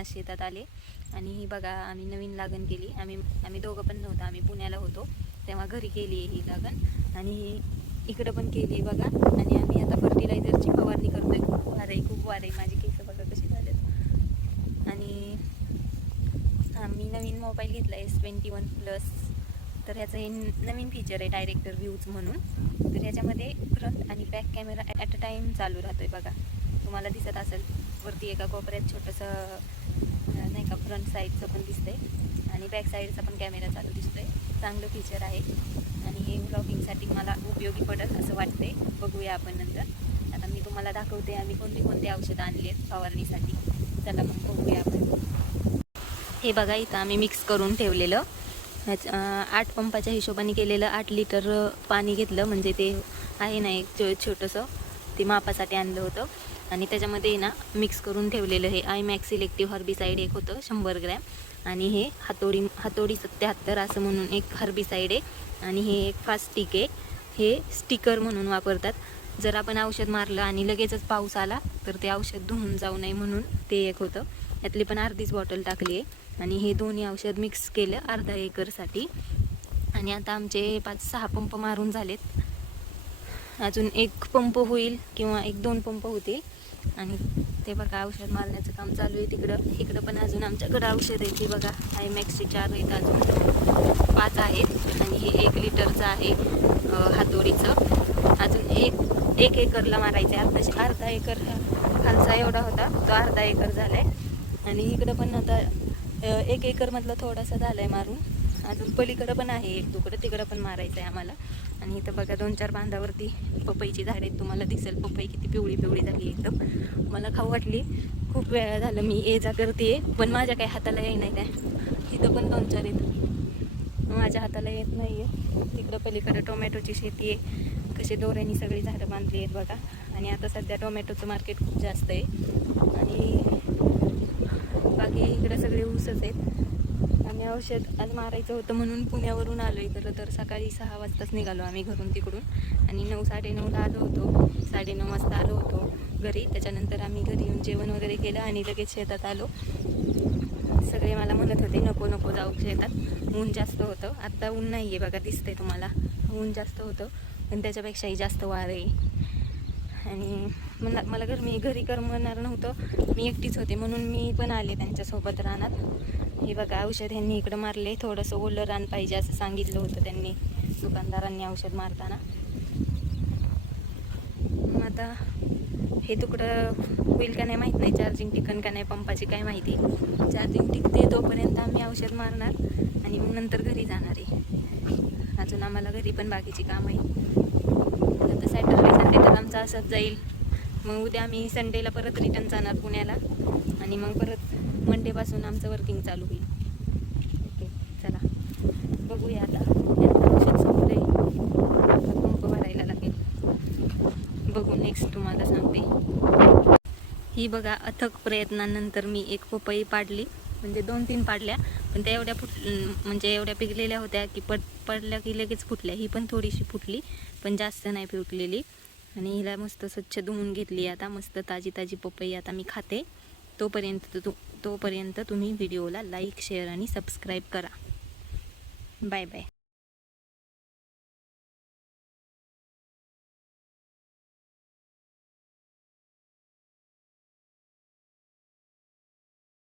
आज शेतात आले आणि ही बघा आम्ही नवीन लागण केली. आम्ही दोघं पण नव्हतं, आम्ही पुण्याला होतो तेव्हा घरी केली ही लागण आणि इकडं पण केली बघा. आणि आम्ही आता फर्टिलायझरची फवारणी करतोय. खूप वारे माझी केस बघा कशी झालेत. आणि आम्ही नवीन मोबाईल घेतला S21+. तर ह्याचं हे नवीन फीचर आहे डायरेक्टर व्ह्यूज म्हणून. तर ह्याच्यामध्ये फ्रंट आणि back camera at a time चालू राहतोय बघा. तुम्हाला दिसत असेल वरती एका कोपऱ्यात छोटंसं नाही का फ्रंट साईडचं पण दिसतंय आणि बॅक साईडचा पण कॅमेरा चालू दिसतोय. चांगलं फीचर आहे आणि हे व्लॉगिंगसाठी मला उपयोगी पडेल असं वाटतंय. बघूया आपण नंतर. आता मी तुम्हाला दाखवते आम्ही कोणती औषधं आणली आहेत फवारणीसाठी. चला मग बघूया आपण. हे बघा इथं आम्ही मिक्स करून ठेवलेलं 8 पंपाच्या हिशोबाने केलेलं 8 लिटर पाणी घेतलं. म्हणजे ते आहे ना एक छोटंसं ते मापासाठी आणलं होतं आणि त्याच्यामध्ये ना मिक्स करून ठेवलेलं हे आयमॅक्स सिलेक्टिव्ह हर्बिसाईड एक होतं 100 ग्रॅम आणि हे हातोडी 77 असं म्हणून एक हर्बिसाईड आहे आणि हे एक फास्टिक आहे. हे स्टिकर म्हणून वापरतात. जर आपण औषध मारलं आणि लगेचच पाऊस आला तर ते औषध धुवून जाऊ नये म्हणून ते एक होतं. यातली पण अर्धीच बॉटल टाकली आहे आणि हे दोन्ही औषध मिक्स केलं अर्धा एकरसाठी. आणि आता आमचे 5-6 पंप मारून झालेत. अजून 1 पंप होईल किंवा 1-2 पंप होतील. आणि ते बघा औषध मारण्याचं काम चालू आहे. इकडं पण अजून आमच्याकडं औषध आहे. ते बघा आयमॅक्सचे 4 आहेत, अजून 5 आहेत आणि हे 1 लिटरचं आहे हातोडीचं. अजून एक एकरला मारायचं आहे. अर्धा एकर खालचा एवढा होता तो अर्धा एकर झाला आहे. आणि इकडं पण आता 1 एकरमधलं थोडासा झालं आहे मारून. अजून पलीकडं पण आहे एक तुकडं, तिकडं पण मारायचं आहे आम्हाला. आणि इथं बघा 2-4 बांधावरती पपईची झाडे आहेत. तुम्हाला दिसेल पपई किती पिवळी झाली एकदम. मला खाऊ वाटली. खूप वेळा झालं मी ये जा करते पण माझ्या काही हाताला येई नाही. काय इथं पण 2-4 आहेत, माझ्या हाताला येत नाही आहे. तिकडं पलीकडं टोमॅटोची शेती आहे. कसे दोऱ्यांनी सगळी झाडं बांधली आहेत बघा. आणि आता सध्या टोमॅटोचं मार्केट खूप जास्त आहे आणि बाकी इकडं सगळे ऊसच आहेत. आम्ही औषध आज मारायचं होतं म्हणून पुण्यावरून आलो आहे. तर सकाळी 6 वाजताच निघालो आम्ही घरून तिकडून आणि 9-9:30ला आलो होतो. 9:30 वाजता आलो होतो घरी. त्याच्यानंतर आम्ही घरी येऊन जेवण वगैरे केलं आणि लगेच शेतात आलो. सगळे मला म्हणत होते नको जाऊ शेतात, ऊन जास्त होतं. आत्ता ऊन नाही आहे बघा, दिसतंय तुम्हाला. ऊन जास्त होतं पण त्याच्यापेक्षाही जास्त वारं आहे. आणि मला घरी करमणार नव्हतं. मी एकटीच होते म्हणून मी पण आले त्यांच्यासोबत रानात. हे बघा औषध ह्यांनी इकडं मारले. थोडंसं ओलं रान पाहिजे असं सांगितलं होतं त्यांनी दुकानदारांनी औषध मारताना. मग आता हे तुकडं होईल का नाही माहीत नाही. चार्जिंग टिकन का नाही पंपाची काय माहिती. चार्जिंग टिकते तोपर्यंत आम्ही औषध मारणार आणि मग नंतर घरी जाणार आहे. अजून आम्हाला घरी पण बाकीची कामं आहेत. आता सॅटर्डे संडे तर आमचं असंच जाईल. मग उद्या आम्ही संडेला परत रिटर्न जाणार पुण्याला आणि मग परत मंडेपासून आमचं वर्किंग चालू होईल. ओके चला बघूया. आता औषध संपलं आहे, आता पंप भरायला लागेल. बघू नेक्स्ट तुम्हाला सांगते. ही बघा अथक प्रयत्नानंतर मी एक पपई पाडली. म्हणजे 2-3 पाडल्या पण त्या एवढ्या पिकलेल्या होत्या की पडल्या की लगेच फुटल्या. ही पण थोडीशी फुटली पण जास्त नाही फुटलेली. आणि हिला मस्त स्वच्छ धुवून घेतली. आता मस्त ताजी पपई आता मी खाते. तोपर्यंत तुम्ही व्हिडिओला लाईक, शेअर आणि सबस्क्राईब करा. Bye bye.